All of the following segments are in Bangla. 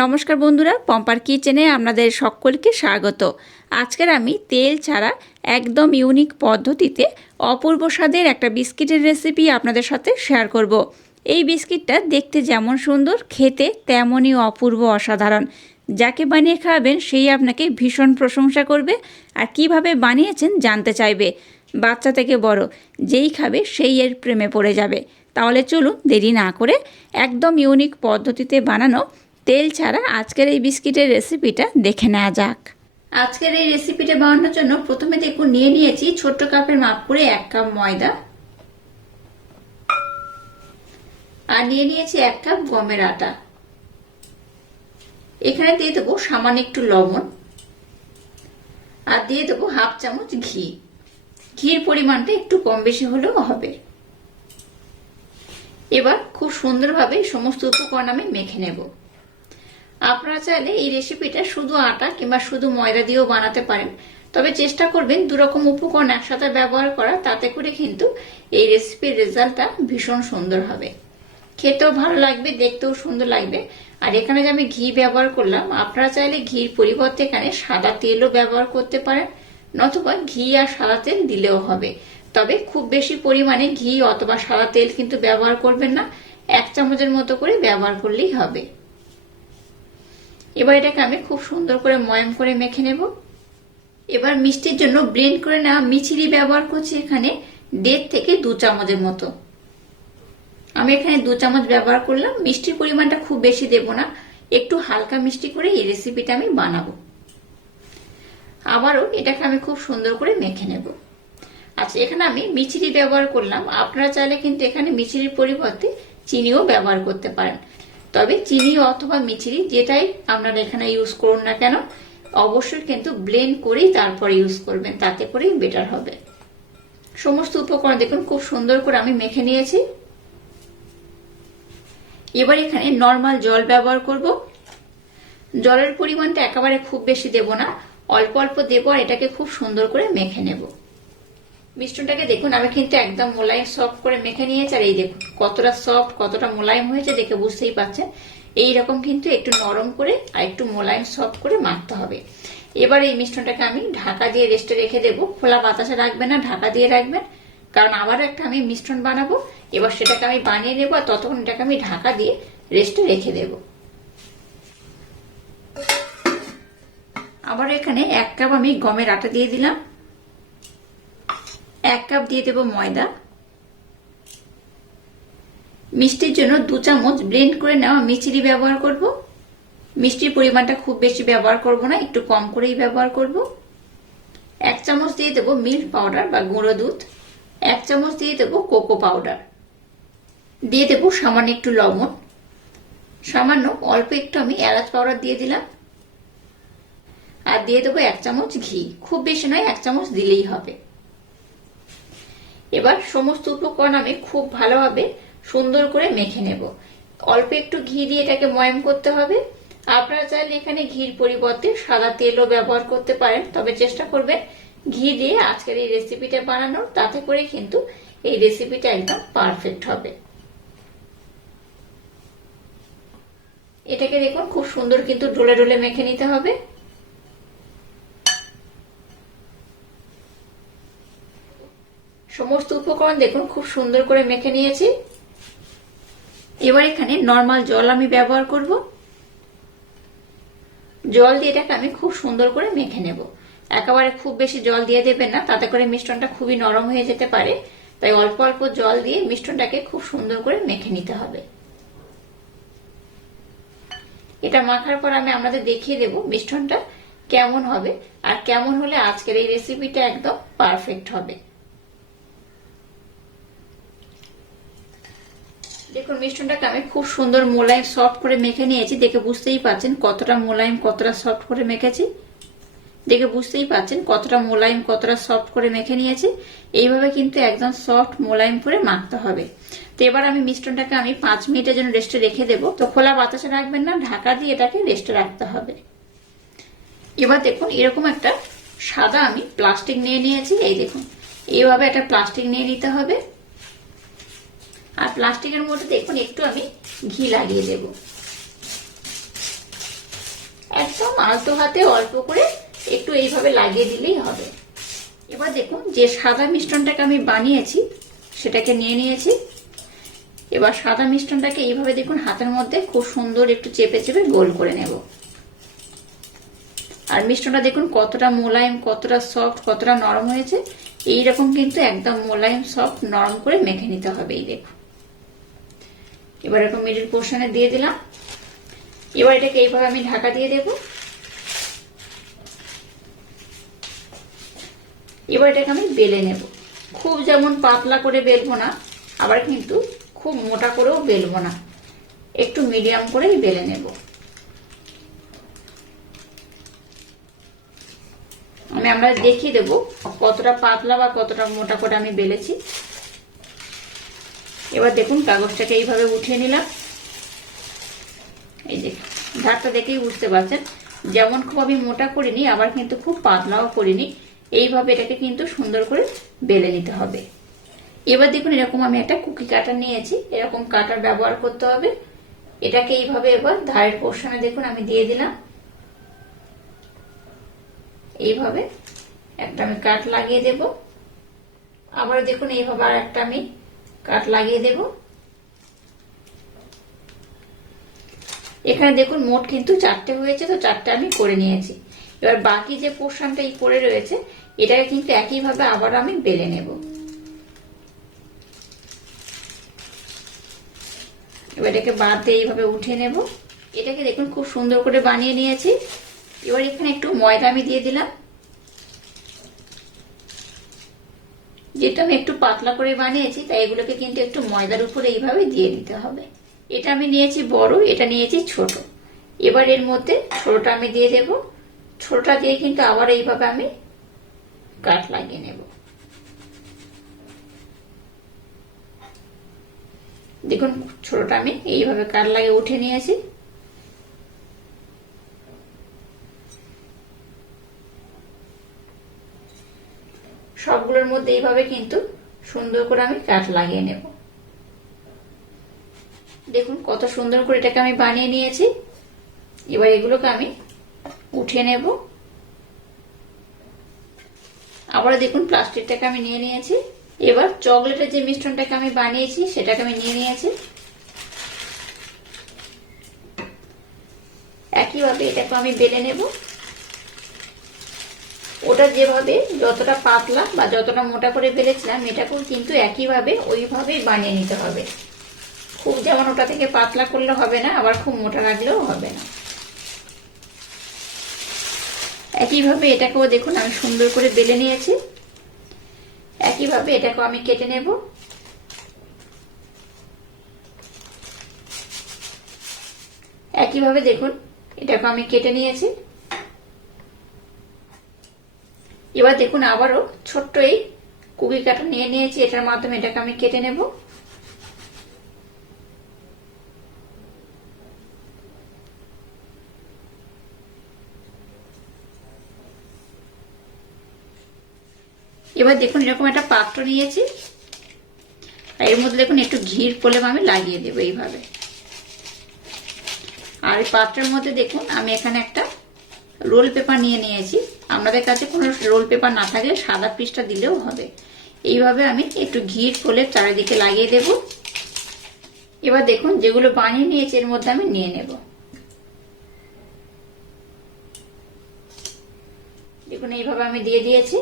নমস্কার বন্ধুরা, পম্পার কিচেনে আপনাদের সকলকে স্বাগত। আজকের আমি তেল ছাড়া একদম ইউনিক পদ্ধতিতে অপূর্ব স্বাদের একটা বিস্কিটের রেসিপি আপনাদের সাথে শেয়ার করব। এই বিস্কিটটা দেখতে যেমন সুন্দর, খেতে তেমনই অপূর্ব অসাধারণ। যাকে বানিয়ে খাওয়াবেন সেই আপনাকে ভীষণ প্রশংসা করবে আর কিভাবে বানিয়েছেন জানতে চাইবে। বাচ্চা থেকে বড় যেই খাবে সেই এর প্রেমে পড়ে যাবে। তাহলে চলুন দেরি না করে একদম ইউনিক পদ্ধতিতে বানানো তেল ছাড়া আজকের এই বিস্কিটের রেসিপিটা দেখে নেওয়া যাক। আজকের এই রেসিপিটা বানানোর জন্য প্রথমে দেখুন নিয়ে নিয়েছি ছোট্ট কাপের মাপ করে 1 কাপ ময়দা, আর নিয়ে নিয়েছি 1 কাপ গমের আটা। এখানে দিয়ে দেবো সামান্য একটু লবণ, আর দিয়ে দেবো হাফ চামচ ঘি। ঘির পরিমাণটা একটু কম বেশি হলেও হবে। এবার খুব সুন্দরভাবে সমস্ত উপকরণ আমি মেখে নেব। আপনারা চাইলে এই রেসিপিটা শুধু আটা কিংবা শুধু ময়দা দিয়েও বানাতে পারেন, তবে চেষ্টা করবেন দুরকম উপকরণ একসাথে ব্যবহার করা, তাতে করে কিন্তু এই রেসিপির রেজাল্টটা ভীষণ সুন্দর হবে, খেতেও ভালো লাগবে, দেখতেও সুন্দর লাগবে। আর এখানে যে আমি ঘি ব্যবহার করলাম, আপনারা চাইলে ঘির পরিবর্তে এখানে সাদা তেলও ব্যবহার করতে পারেন, নতুবা ঘি আর সাদা তেল দিলেও হবে। তবে খুব বেশি পরিমাণে ঘি অথবা সাদা তেল কিন্তু ব্যবহার করবেন না, 1 চামচের মতো করে ব্যবহার করলেই হবে। এবার এটাকে আমি খুব সুন্দর করে ময়াম করে মেখে নেব। এবার মিষ্টির জন্য ব্লেন্ড করে নেওয়া মিছরি ব্যবহার করছি এখানে 1.5 থেকে 2 চামচের মতো। আমি এখানে 2 চামচ ব্যবহার করলাম। মিষ্টির পরিমাণটা খুব বেশি দেব না, একটু হালকা মিষ্টি করে এই রেসিপিটা আমি বানাবো। আবারও এটাকে আমি খুব সুন্দর করে মেখে নেব। আচ্ছা, এখানে আমি মিছরি ব্যবহার করলাম, আপনারা চাইলে কিন্তু এখানে মিছরির পরিবর্তে চিনিও ব্যবহার করতে পারেন। তবে চিনি অথবা মিছরি যেটাই আপনারা এখানে ইউজ করুন না কেন, অবশ্যই কিন্তু ব্লেন্ড করেই তারপর ইউজ করবেন, তাতে করেই বেটার হবে। সমস্ত উপকরণ দেখুন খুব সুন্দর করে আমি মেখে নিয়েছি। এবার এখানে নর্মাল জল ব্যবহার করব। জলের পরিমাণটা একেবারে খুব বেশি দেব না, অল্প অল্প দেব, আর এটাকে খুব সুন্দর করে মেখে নেব। মিশ্রণটাকে দেখুন আমি কিন্তু একদম মোলায়েম সফট করে মেখে নিয়েছি, আর এই দেখুন কতটা সফট কতটা মোলায়েম হয়েছে, দেখে বুঝতেই পারছেন। এইরকম কিন্তু একটু নরম করে আর একটু মোলায়েম সফট করে মাখতে হবে। এবার এই মিশ্রণটাকে আমি ঢাকা দিয়ে রেস্টে রেখে দেবো। খোলা বাতাসে রাখবেন না, ঢাকা দিয়ে রাখবেন, কারণ আবারও একটা আমি মিশ্রণ বানাবো। এবার সেটাকে আমি বানিয়ে নেবো, আর ততক্ষণ এটাকে আমি ঢাকা দিয়ে রেস্টে রেখে দেবো। আবার এখানে 1 কাপ আমি গমের আটা দিয়ে দিলাম, 1 কাপ দিয়ে দেব ময়দা। মিষ্টির জন্য 2 চামচ ব্লেন্ড করে নেওয়া মিছরি ব্যবহার করব। মিষ্টির পরিমাণটা খুব বেশি ব্যবহার করব না, একটু কম করেই ব্যবহার করব। 1 চামচ দিয়ে দেব মিল্ক পাউডার বা গুঁড়ো দুধ, 1 চামচ দিয়ে দেব কোকো পাউডার, দিয়ে দেব সামান্য একটু লবণ, সামান্য অল্প একটু আমি এলাচ পাউডার দিয়ে দিলাম, আর দিয়ে দেবো 1 চামচ ঘি। খুব বেশি নয়, 1 চামচ দিলেই হবে। এবার সমস্ত উপকরণ আমি খুব ভালোভাবে সুন্দর করে মেখে নেব। অল্প একটু ঘি দিয়ে এটাকে ময়াম করতে হবে। আপনারা চাইলে এখানে ঘির পরিবর্তে সাদা তেলও ব্যবহার করতে পারেন, তবে চেষ্টা করবেন ঘি দিয়ে আজকের এই রেসিপিটা বানানোর, তাতে করে কিন্তু এই রেসিপিটা একদম পারফেক্ট হবে। এটাকে দেখুন খুব সুন্দর কিন্তু ডলে ডলে মেখে নিতে হবে। সমস্ত উপকরণ দেখুন খুব সুন্দর করে মেখে নিয়েছি। এবার এখানে নর্মাল জল আমি ব্যবহার করব। জল দিয়ে এটাকে আমি খুব সুন্দর করে মেখে নেব। একেবারে খুব বেশি জল দিয়ে দেবেন না, তাতে করে মিশ্রণটা খুবই নরম হয়ে যেতে পারে। তাই অল্প অল্প জল দিয়ে মিশ্রণটাকে খুব সুন্দর করে মেখে নিতে হবে। এটা মাখার পর আমি আপনাদের দেখিয়ে দেব মিশ্রণটা কেমন হবে, আর কেমন হলে আজকের এই রেসিপিটা একদম পারফেক্ট হবে। দেখুন মিশ্রণটাকে আমি খুব সুন্দর মোলায়েম সফট করে মেখে নিয়েছি, দেখে বুঝতেই পারছেন কতটা মোলায়েম কতটা সফট করে মেখেছি। দেখে বুঝতেই পারছেন কতটা মোলায়েম কতটা সফট করে মেখে নিয়েছি। এইভাবে কিন্তু একদম সফট মোলায়েম করে মাখতে হবে। তো এবার আমি মিশ্রণটাকে আমি 5 মিনিটের জন্য রেস্টে রেখে দেবো। তো খোলা বাতাসে রাখবেন না, ঢাকা দিয়ে এটাকে রেস্টে রাখতে হবে। এবার দেখুন এরকম একটা সাদা আমি প্লাস্টিক নিয়ে নিয়েছি। এই দেখুন এইভাবে একটা প্লাস্টিক নিয়ে নিতে হবে, আর প্লাস্টিকের মধ্যে দেখুন একটু আমি ঘি লাগিয়ে দেব। একদম আলতো হাতে অল্প করে একটু এইভাবে লাগিয়ে দিলেই হবে। এবার দেখুন যে সাদা মিশ্রণটাকে আমি বানিয়েছি সেটাকে নিয়ে নিয়েছি। এবার সাদা মিশ্রণটাকে এইভাবে দেখুন হাতের মধ্যে খুব সুন্দর একটু চেপে চেপে গোল করে নেব। আর মিশ্রণটা দেখুন কতটা মোলায়েম, কতটা সফট, কতটা নরম হয়েছে। এইরকম কিন্তু একদম মোলায়েম সফট নরম করে মেখে নিতে হবে। এই দেখুন এবার এরকম মিডল পোর্শনে দিয়ে দিলাম। এবার এটাকে এইভাবে আমি ঢাকা দিয়ে দেব। এবার এটাকে আমি বেলে নেব। খুব যেমন পাতলা করে বেলবো না, আবার কিন্তু খুব মোটা করেও বেলবো না, একটু মিডিয়াম করেই বেলে নেব। আমরা দেখিয়ে দেবো কতটা পাতলা বা কতটা মোটা করে আমি বেলেছি। এবার দেখুন কাগজটাকে এইভাবে উঠিয়ে নিলাম। এই যে ধারটা দেখেই বুঝতে পারছেন, যেমন খুব আমি মোটা করিনি, আবার কিন্তু খুব পাতলাও করিনি। এইভাবে এটাকে কিন্তু সুন্দর করে বেলে নিতে হবে। এবার দেখুন এরকম আমি একটা কুকি কাটার নিয়েছি, এরকম কাটার ব্যবহার করতে হবে। এটাকে এইভাবে এবার ধারের পোর্শনে দেখুন আমি দিয়ে দিলাম। এইভাবে একটা আমি কাট লাগিয়ে দেব। আবার দেখুন এইভাবে আর একটা আমি কাট লাগিয়ে দেব। এখানে দেখুন মোট কিন্তু 4টে হয়েছে, তো 4টে আমি করে নিয়েছি। এবার বাকি যে পোর্শনটা এই পড়ে রয়েছে এটাকে কিন্তু একইভাবে আবার আমি বেলে নেব। এবার এটাকে বাদ দিয়ে এইভাবে উঠে নেব। এটাকে দেখুন খুব সুন্দর করে বানিয়ে নিয়েছি। এবার এখানে একটু ময়দা আমি দিয়ে দিলাম, যেটা আমি একটু পাতলা করে বানিয়েছি, তাই এগুলোকে কিন্তু একটু ময়দার উপরে এইভাবে দিয়ে দিতে হবে। এটা আমি নিয়েছি বড়, এটা নিয়েছি ছোট। এবার এর মধ্যে ছোটটা আমি দিয়ে দেব। ছোটটা দিয়ে কিন্তু আবার এইভাবে আমি কাট লাগিয়ে নেব। দেখুন ছোটটা আমি এইভাবে কাট লাগিয়ে উঠে নিয়েছি। সবগুলোর মধ্যে এইভাবে কিন্তু সুন্দর করে আমি কাট লাগিয়ে নেব। দেখুন কত সুন্দর করে এটাকে আমি বানিয়ে নিয়েছি। এবার এগুলোকে আমি উঠিয়ে নেব। আবার দেখুন প্লাস্টিকটাকে আমি নিয়ে নিয়েছি। এবার চকলেটের যে মিশ্রণটাকে আমি বানিয়েছি সেটাকে আমি নিয়ে নিয়েছি। একইভাবে এটাকে আমি বেলে নেব। ওটা যেভাবে যতটা পাতলা বা যতটা মোটা করে বেলেছিলাম এটাকেও কিন্তু একইভাবে ওইভাবেই বানিয়ে নিতে হবে। খুব যেমন ওটা থেকে পাতলা করলে হবে না, আবার খুব মোটা রাখলেও হবে না। একইভাবে এটাকেও দেখুন আমি সুন্দর করে বেলে নিয়েছি। একইভাবে এটাকেও আমি কেটে নেব। একইভাবে দেখুন এটাকে আমি কেটে নিয়েছি। এবার দেখুন আবারও ছোট্ট এই কুকি কাটা নিয়ে নিয়েছি, এটার মাধ্যমে এটাকে আমি কেটে নেব। এবার দেখুন এরকম একটা পাত্র নিয়েছি, আর এর মধ্যে দেখুন একটু ঘির প্রলেপ আমি লাগিয়ে দেবো এইভাবে। আর এই পাত্রের মধ্যে দেখুন আমি এখানে একটা রোল পেপার নিয়ে নিয়েছি। আপনাদের কাছে কোনো রোল পেপার না থাকলে সাদা পিসটা দিলেও হবে। এইভাবে আমি একটু ঘির প্রলেপ চারিদিকে লাগিয়ে দেব। এবার দেখুন যেগুলো বানিয়ে নিয়েছি এর মধ্যে আমি নিয়ে নেব। দেখুন এইভাবে আমি দিয়ে দিয়েছি।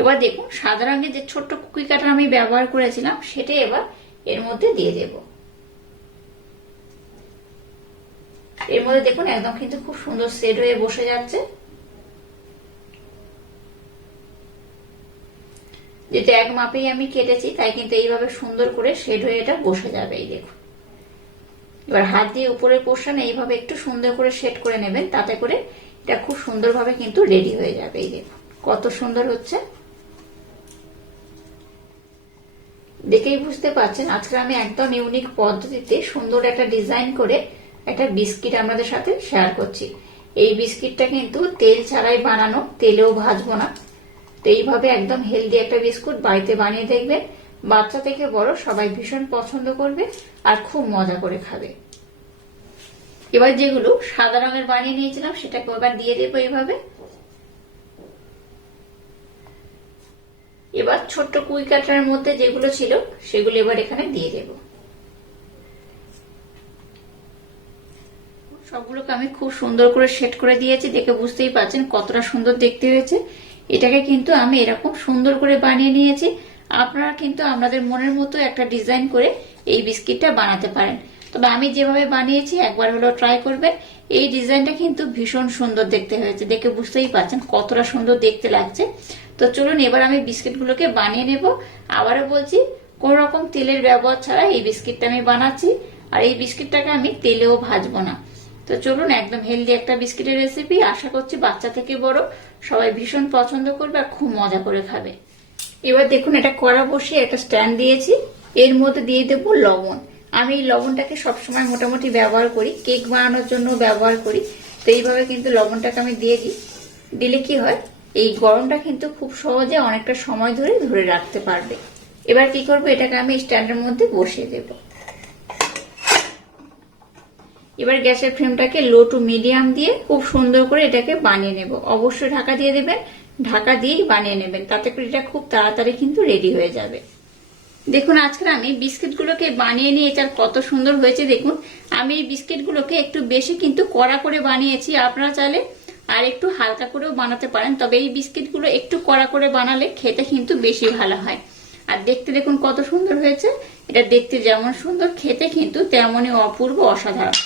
এবার দেখুন সাদা রঙের যে ছোট্ট কুকি কাটার আমি ব্যবহার করেছিলাম সেটা এবার এর মধ্যে দিয়ে দেব। এর মধ্যে দেখুন একদম কিন্তু খুব সুন্দর সেট হয়ে বসে যাচ্ছে। যেটা এক মাপেই আমি কেটেছি তাই কিন্তু এইভাবে সুন্দর করে শেড হয়ে এটা বসে যাবে। এই দেখুন এবার হাত দিয়ে উপরের পোর্শন এইভাবে একটু সুন্দর করে সেট করে নেবেন, তাতে করে এটা খুব সুন্দরভাবে কিন্তু রেডি হয়ে যাবে। এই দেখুন কত সুন্দর হচ্ছে, দেখেই বুঝতে পারছেন আজকে আমি একদম ইউনিক পদ্ধতিতে সুন্দর একটা ডিজাইন করে একটা বিস্কিট আপনাদের সাথে শেয়ার করছি। এই বিস্কিটটা কিন্তু তেল ছাড়াই বানানো, তেলেও ভাজবো না। তো এইভাবে একদম হেলদি একটা বিস্কুট বাড়িতে বানিয়ে দেখবেন, বাচ্চা থেকে বড় সবাই ভীষণ পছন্দ করবে আর খুব মজা করে খাবে। এবার যেগুলো সাদা রঙের বানিয়ে নিয়েছিলাম সেটাকে এবার দিয়ে দেবো এইভাবে। এবার ছোট্ট কুই কাটারের মধ্যে যেগুলো ছিল সেগুলো এবার এখানে দিয়ে দেব। সবগুলোকে আমি খুব সুন্দর করে সেট করে দিয়েছি, দেখে বুঝতেই পারছেন কতটা সুন্দর দেখতে হয়েছে। এটাকে কিন্তু আমি এরকম সুন্দর করে বানিয়ে নিয়েছি। আপনারা কিন্তু আপনাদের মনের মতো একটা ডিজাইন করে এই বিস্কিটটা বানাতে পারেন। তবে আমি যেভাবে বানিয়েছি একবার হলো ট্রাই করবেন। এই ডিজাইনটা কিন্তু ভীষণ সুন্দর দেখতে হয়েছে, দেখে বুঝতেই পারছেন কতটা সুন্দর দেখতে লাগছে। তো চলুন এবার আমি বিস্কিটগুলোকে বানিয়ে নেব। আবারও বলছি, কোন রকম তেলের ব্যবহার ছাড়া এই বিস্কিটটা আমি বানাচ্ছি। আর এই বিস্কিটটাকে আমি তেলেও ভাজবো না। তো চলুন, একদম হেলদি একটা বিস্কিটের রেসিপি। আশা করছি বাচ্চা থেকে বড় সবাই ভীষণ পছন্দ করবে আর খুব মজা করে খাবে। এবার দেখুন, এটা কড়া বসিয়ে একটা স্ট্যান্ড দিয়েছি, এর মধ্যে দিয়ে দেব লবণ। আমি এই লবণটাকে সবসময় মোটামুটি ব্যবহার করি, কেক বানানোর জন্য ব্যবহার করি। তো এইভাবে কিন্তু লবণটাকে আমি দিয়ে দিই। দিলে কি হয়, এই গরমটা কিন্তু খুব সহজে অনেকটা সময় ধরে ধরে রাখতে পারবে। এবার কি করবো, এটাকে আমি স্ট্যান্ডের মধ্যে বসিয়ে দেব। এবার গ্যাসের ফ্লেমটাকে লো টু মিডিয়াম দিয়ে খুব সুন্দর করে এটাকে বানিয়ে নেব। অবশ্যই ঢাকা দিয়ে দেবেন, ঢাকা দিয়েই বানিয়ে নেবেন, তাতে করে এটা খুব তাড়াতাড়ি কিন্তু রেডি হয়ে যাবে। দেখুন, আজকে আমি বিস্কিটগুলোকে বানিয়ে নিয়েছি আর কত সুন্দর হয়েছে দেখুন। আমি এই বিস্কিটগুলোকে একটু বেশি কিন্তু কড়া করে বানিয়েছি, আপনারা চাইলে আর একটু হালকা করেও বানাতে পারেন। তবে এই বিস্কিটগুলো একটু কড়া করে বানালে খেতে কিন্তু বেশি ভালো হয়। আর দেখতে দেখুন কত সুন্দর হয়েছে। এটা দেখতে যেমন সুন্দর, খেতে কিন্তু তেমনই অপূর্ব, অসাধারণ।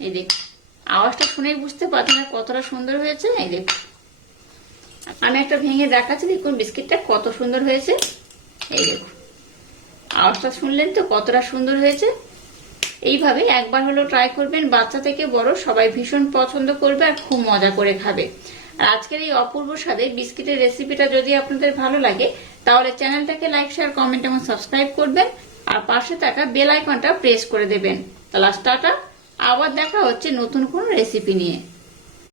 এই দেখুন, আওয়াজটা শুনেই বুঝতে পারছেন না কতটা সুন্দর হয়েছে। এই দেখুন, আমি একটা ভেঙে দেখাচ্ছি, দেখুন বিস্কিটটা কত সুন্দর হয়েছে। এই দেখুন, আওয়াজটা শুনলেন তো কতটা সুন্দর হয়েছে। এইভাবে একবার হলো ট্রাই করবেন, বাচ্চা থেকে বড় সবাই ভীষণ পছন্দ করবে আর খুব মজা করে খাবে। আর আজকের এই অপূর্ব স্বাদে বিস্কিটের রেসিপিটা যদি আপনাদের ভালো লাগে তাহলে চ্যানেলটাকে লাইক, শেয়ার, কমেন্ট এবং সাবস্ক্রাইব করবেন। আর পাশে থাকা বেল আইকনটা প্রেস করে দেবেন। তাহলে টাটা, আবার দেখা হচ্ছে নতুন কোন রেসিপি নিয়ে।